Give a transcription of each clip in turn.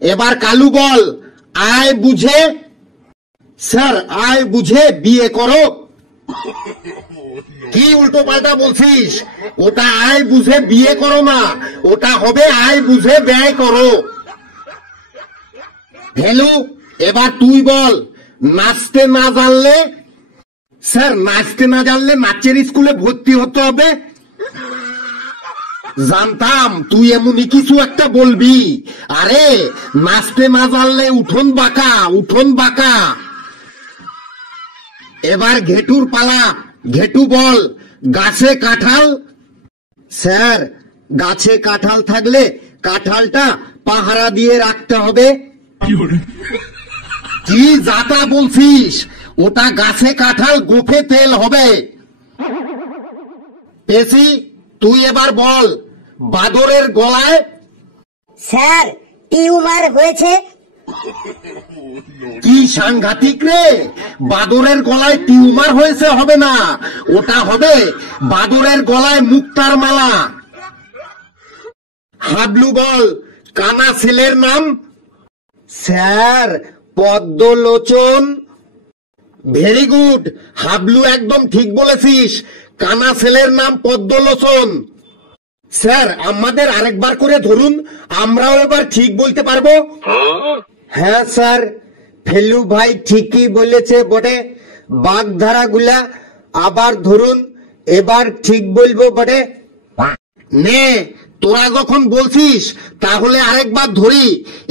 এবার কালু বল, আয় বুঝে। স্যার, আয় বুঝে বিয়ে করো। কি উল্টো পাল্টা বলছিস? ওটা আয় বুঝে বিয়ে করো না, ওটা হবে আয় বুঝে ব্যয় করো। ভেলু, এবার তুই বল, নাচতে না জানলে। স্যার, নাচতে না জানলে নাচের স্কুলে ভর্তি হতে হবে। জানতাম তুই এমনই কিছু একটা বলবি। আরে, নাচতে না জানলে উঠোন বাঁকা, উঠোন বাঁকা। এবার ঘেটুর পালা। ঘেটু বল, গাছে কাঁঠাল। স্যার, গাছে কাঁঠাল থাকলে কাঁঠালটা পাহারা দিয়ে রাখতে হবে। কি যাতা বলছিস? ওটা গাছে কাঁঠাল, গোফে তেল হবে। পেশি, তুই এবার বল, বাদরের গলায়। স্যার, টিউমার হয়েছে। কি সাংঘাতিক রে! বাদরের গলায় টিউমার হয়েছে হবে না, ওটা হবে বাদরের গলায় মুক্তার মালা। হাবলু বল, কানা ছেলের নাম। স্যার, পদ্মলোচন। ভেরি গুড হাবলু, একদম ঠিক বলেছিস। কানা ছেলের নাম পদ্মলোচন। স্যার, আমাদের আরেকবার করে ধরুন, আমরাও এবার ঠিক বলতে পারবো। হ্যাঁ স্যার, ফেলু ভাই ঠিকই বলেছে বটে। বাগধারা গুলা আবার ধরুন, এবার ঠিক বলবো বটে। নে, তোরা যখন বলছিস তাহলে আরেকবার ধরি।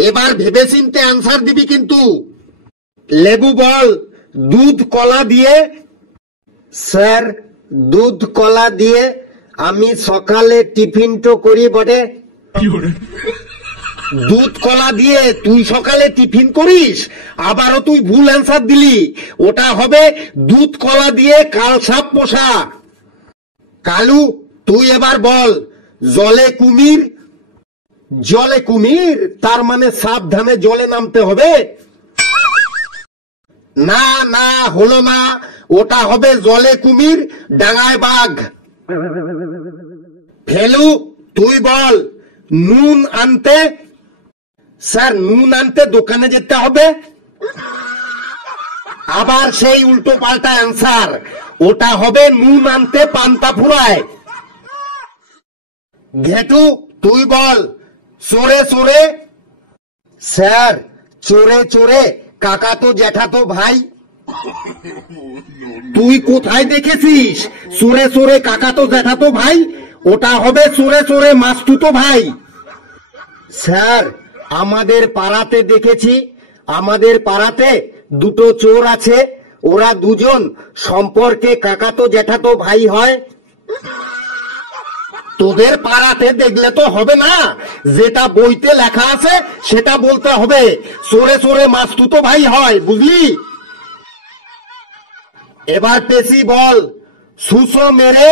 এবার ভেবেচিন্তে অ্যান্সার দিবি কিন্তু। লেবু বল, দুধ কলা দিয়ে। স্যার, দুধ কলা দিয়ে আমি সকালে টিফিন তো করি বটে। দুধ কলা দিয়ে তুই সকালে টিফিন করিস? আবারও তুই ভুল অ্যান্সার দিলি। ওটা হবে দুধ কলা দিয়ে কাল সাপ পোষা। কালু, তুই এবার বল, জলে কুমির। জলে কুমির তার মানে সাবধানে জলে নামতে হবে। না না, হলো না, ওটা হবে জলে কুমির, ডাঙায় বাঘ। ফেলু, তুই বল, নুন আনতে। স্যার, নুন আনতে দোকানে যেতে হবে। আবার সেই উল্টো পাল্টা অ্যান্সার। ওটা হবে নুন আনতে পান্তা ফুরায়। ঘেটু, তুই বল, চোরে চোরে। স্যার, চোরে চোরে কাকা তো জ্যাঠা তো ভাই। তুই কোথায় দেখেছিস চোরে চোরে কাকা তো জ্যাঠা তো ভাই? ওটা হবে চোরে চোরে মাস্তুতো ভাই। স্যার, আমাদের পাড়াতে দেখেছি। আমাদের পাড়াতে দুটো চোর আছে, ওরা দুজন সম্পর্কে কাকাতো জ্যাঠাতো ভাই হয়। তোদের পাড়াতে দেখলে তো হবে না, যেটা বইতে লেখা আছে সেটা বলতে হবে। চোরে চোরে মাস্তুতো ভাই হয়, বুঝলি? এবার পেশি বল, সুসো মেরে।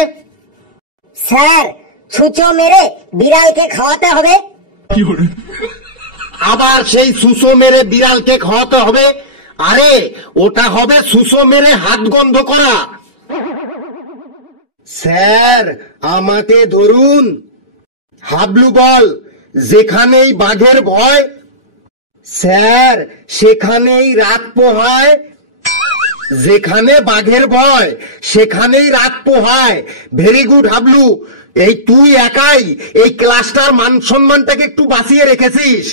স্যার, ছুঁচো মেরে বিড়ালকে খাওয়াতে হবে। আবার সেই সুসো মেরে বিড়ালকে খাওয়াতে হবে। আরে, ওটা হবে সুসো মেরে হাত গন্ধ করা। স্যার, আমাকে ধরুন। হাবলু বল, যেখানেই বাঘের ভয়। স্যার, সেখানেই রাত পোহায়। যেখানে বাঘের ভয় সেখানেই রাত পোহায়। ভেরি গুড হাবলু, এই তুই একাই এই ক্লাসটার মান সম্মানটাকে একটু বাঁচিয়ে রেখেছিস।